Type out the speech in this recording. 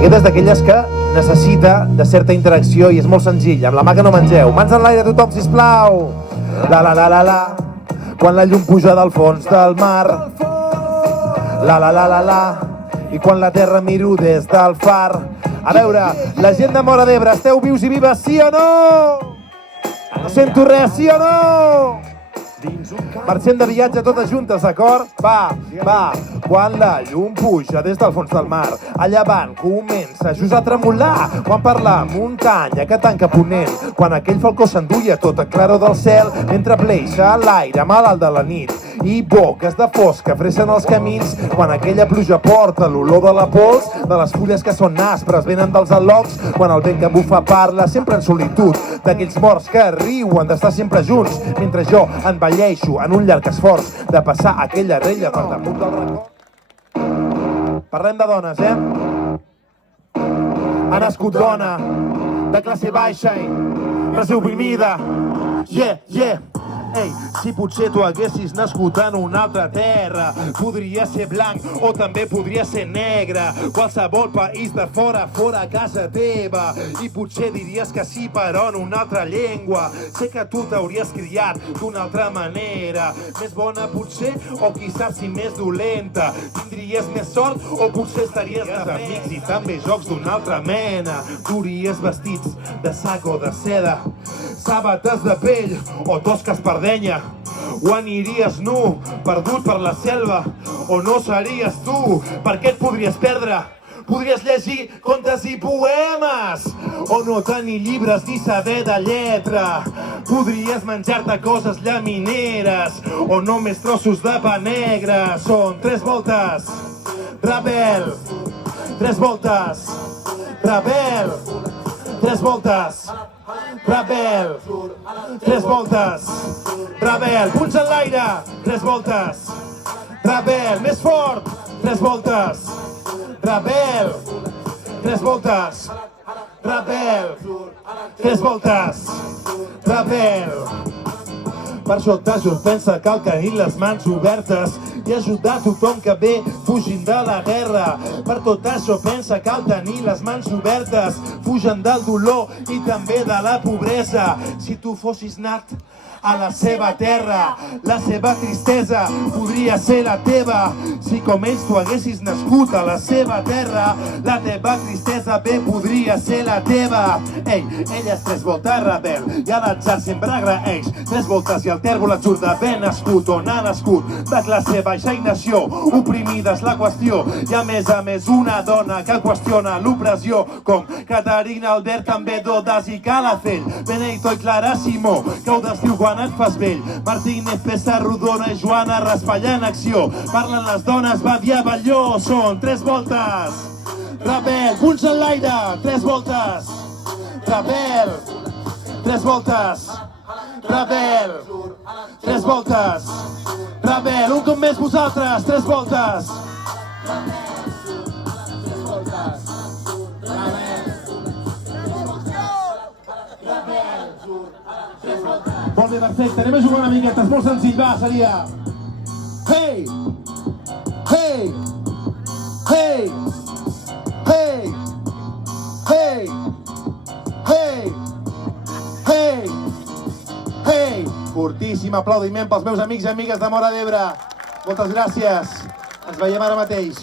Aquest és d'aquelles que necessita de certa interacció i és molt senzill. Amb la mà que no mengeu. Mans en l'aire tothom, sisplau. La la la la la. Quan la llum puja del fons del mar. La la la la la. I quan la terra miro des del far. A veure, la gent de Móra d'Ebre, esteu vius i vives, sí o no? No sento res, sí o no? Marxem de viatge totes juntes, d'acord? Va, va. Quan la llum puja des del fons del mar, a llevant comença just a tremolar. Quan per la muntanya que tanca ponent, quan aquell falcó s'enduia tota claror del cel, mentre pleixa a l'aire malalt de la nit i boques de fosca fressen els camins, quan aquella pluja porta l'olor de la pols, de les fulles que són aspres venen dels al·locs, quan el vent que bufa parla sempre en solitud, d'aquells morts que riuen d'estar sempre junts, mentre jo envelleixo en un llarg esforç de passar aquella rella per damunt del record. Parlem de dones, Ha nascut dona, de classe baixa i res oprimida. Yeah. Ei, si potser tu haguessis nascut en una altra terra, podria ser blanc o també podria ser negre. Qualsevol país de fora a casa teva. I potser diries que sí, però en una altra llengua. Sé que tu t'hauries criat d'una altra manera, més bona potser, o qui sap si més dolenta. Tindries més sort o potser estaries d'amics i també jocs d'una altra mena. Duries vestits de sac o de seda, sabates de pell o tosques per denya, o aniries nu, perdut per la selva, o no series tu, per què et podries perdre? Podries llegir contes i poemes, o no tenir llibres ni saber de lletra. Podries menjar-te coses llamineres, o només trossos de pa negre. Són 3 voltes, rebel, 3 voltes, rebel, 3 voltes, rebel, 3 voltes, rebel, punts en l'aire, 3 voltes, rebel, més fort, 3 voltes, rebel, 3 voltes, rebel, 3 voltes, rebel. Per això Tajos pensa cal tenir les mans obertes i ajudar tothom que ve fugint de la guerra. Per tot això pensa cal tenir les mans obertes, fugen del dolor i també de la pobresa. Si tu fossis nat a la seva terra, la seva tristesa podria ser la teva. Si com ells tu haguessis nascut a la seva terra, la teva tristesa bé podria ser la teva. Ei, ella és 3 voltes rebel i a l'atzar sempre agraeix 3 voltes i el tèrbol et surt d'haver nascut on ha nascut, de classe baixa i nació, oprimida és la qüestió, i a més una dona que qüestiona l'opressió, com Caterina Albert, també Dodas i Calafell, Benedito i Clara Simó, que ho descriu quan et fas vell, Martínez, Pessa, Rodona i Joana Raspallà en acció, parlen les dones, Badia, Balló, són 3 voltes, rebel, punts en l'aire, 3 voltes, rebel, 3 voltes, rebel, 3 voltes, rebel, un cop més vosaltres, 3 voltes, molt bé, perfecte, anem a jugar una miqueta, és molt senzill, va, seria hey, hey, hey, hey, hey, hey, hey, hey. Fortíssim aplaudiment pels meus amics i amigues de Móra d'Ebre. Moltes gràcies, ens veiem ara mateix.